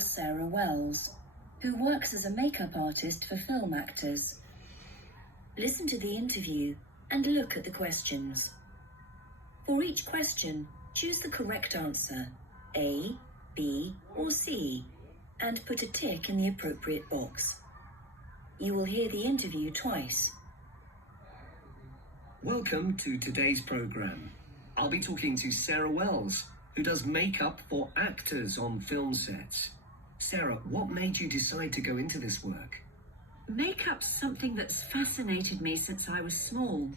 Sarah Wells, who works as a makeup artist for film actors. Listen to the interview and look at the questions. For each question, choose the correct answer, A, B, or C, and put a tick in the appropriate box. You will hear the interview twice. Welcome to today's program. I'll be talking to Sarah Wells, who does makeup for actors on film sets. Sarah, what made you decide to go into this work? Makeup's something that's fascinated me since I was small.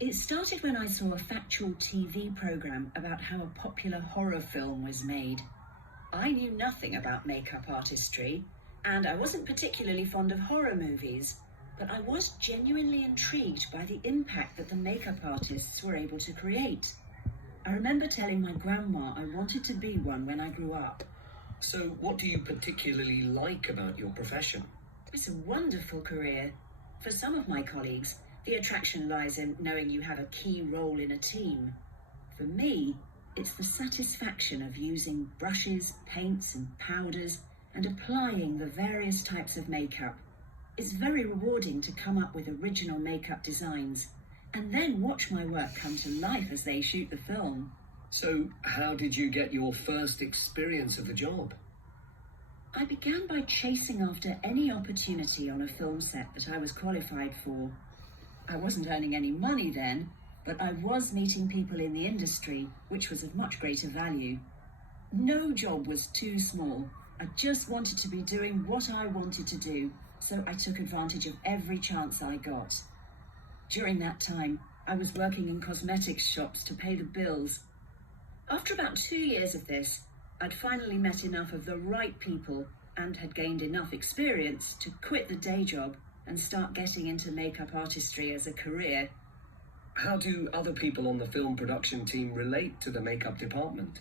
It started when I saw a factual TV program about how a popular horror film was made. I knew nothing about makeup artistry, and I wasn't particularly fond of horror movies, but I was genuinely intrigued by the impact that the makeup artists were able to create. I remember telling my grandma I wanted to be one when I grew up. So what do you particularly like about your profession? It's a wonderful career. For some of my colleagues, the attraction lies in knowing you have a key role in a team. For me, it's the satisfaction of using brushes, paints and powders and applying the various types of makeup. It's very rewarding to come up with original makeup designs and then watch my work come to life as they shoot the film. So how did you get your first experience of the job? I began by chasing after any opportunity on a film set that I was qualified for. I wasn't earning any money then, but I was meeting people in the industry, which was of much greater value. No job was too small. I just wanted to be doing what I wanted to do, so I took advantage of every chance I got. During that time, I was working in cosmetics shops to pay the bills. After about 2 years of this, I'd finally met enough of the right people and had gained enough experience to quit the day job and start getting into makeup artistry as a career. How do other people on the film production team relate to the makeup department?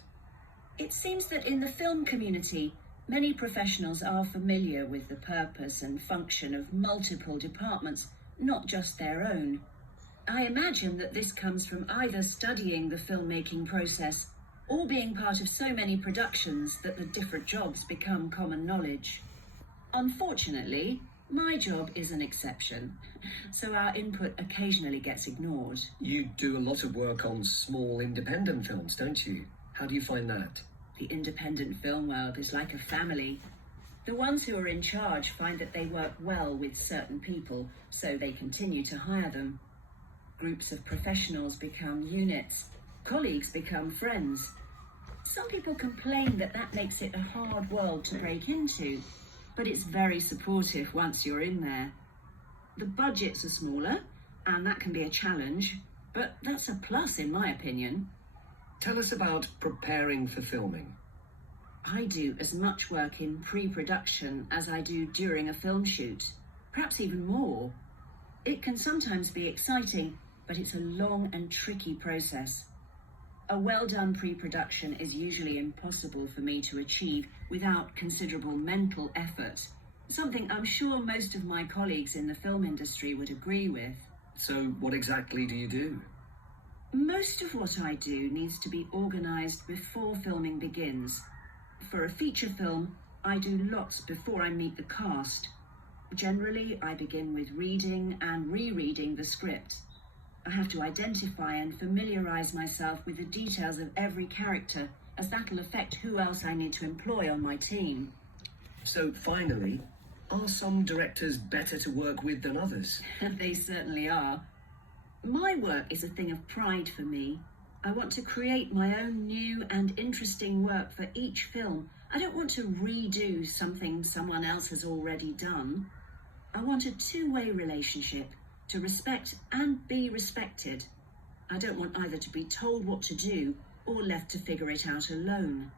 It seems that in the film community, many professionals are familiar with the purpose and function of multiple departments, not just their own. I imagine that this comes from either studying the filmmaking process or being part of so many productions that the different jobs become common knowledge. Unfortunately, my job is an exception, so our input occasionally gets ignored. You do a lot of work on small independent films, don't you? How do you find that? The independent film world is like a family. The ones who are in charge find that they work well with certain people, so they continue to hire them. Groups of professionals become units. Colleagues become friends. Some people complain that that makes it a hard world to break into, but it's very supportive once you're in there. The budgets are smaller, and that can be a challenge, but that's a plus in my opinion. Tell us about preparing for filming. I do as much work in pre-production as I do during a film shoot, perhaps even more. It can sometimes be exciting, but it's a long and tricky process. A well-done pre-production is usually impossible for me to achieve without considerable mental effort, something I'm sure most of my colleagues in the film industry would agree with. So what exactly do you do? Most of what I do needs to be organised before filming begins. For a feature film, I do lots before I meet the cast. Generally, I begin with reading and rereading the script. I have to identify and familiarise myself with the details of every character, as that'll affect who else I need to employ on my team. So finally, are some directors better to work with than others? They certainly are. My work is a thing of pride for me. I want to create my own new and interesting work for each film. I don't want to redo something someone else has already done. I want a two-way relationship, to respect and be respected. I don't want either to be told what to do or left to figure it out alone.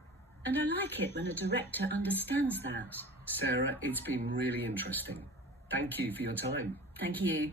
And I like it when a director understands that. Sarah, it's been really interesting. Thank you for your time. Thank you.